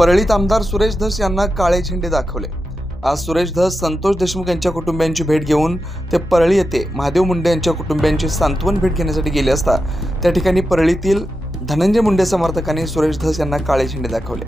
परळीत आमदार सुरेश धस यांना काळे झेंडे दाखवले। आज सुरेश धस संतोष देशमुख यांच्या कुटुंबियांची भेट घेऊन ते परळी येथे महादेव मुंडे यांच्या कुटुंबियांची सांत्वन भेट घेण्यासाठी गेले असता त्या ठिकाणी परळीतील धनंजय मुंडे समर्थकांनी सुरेश धस यांना काळे झेंडे दाखवले।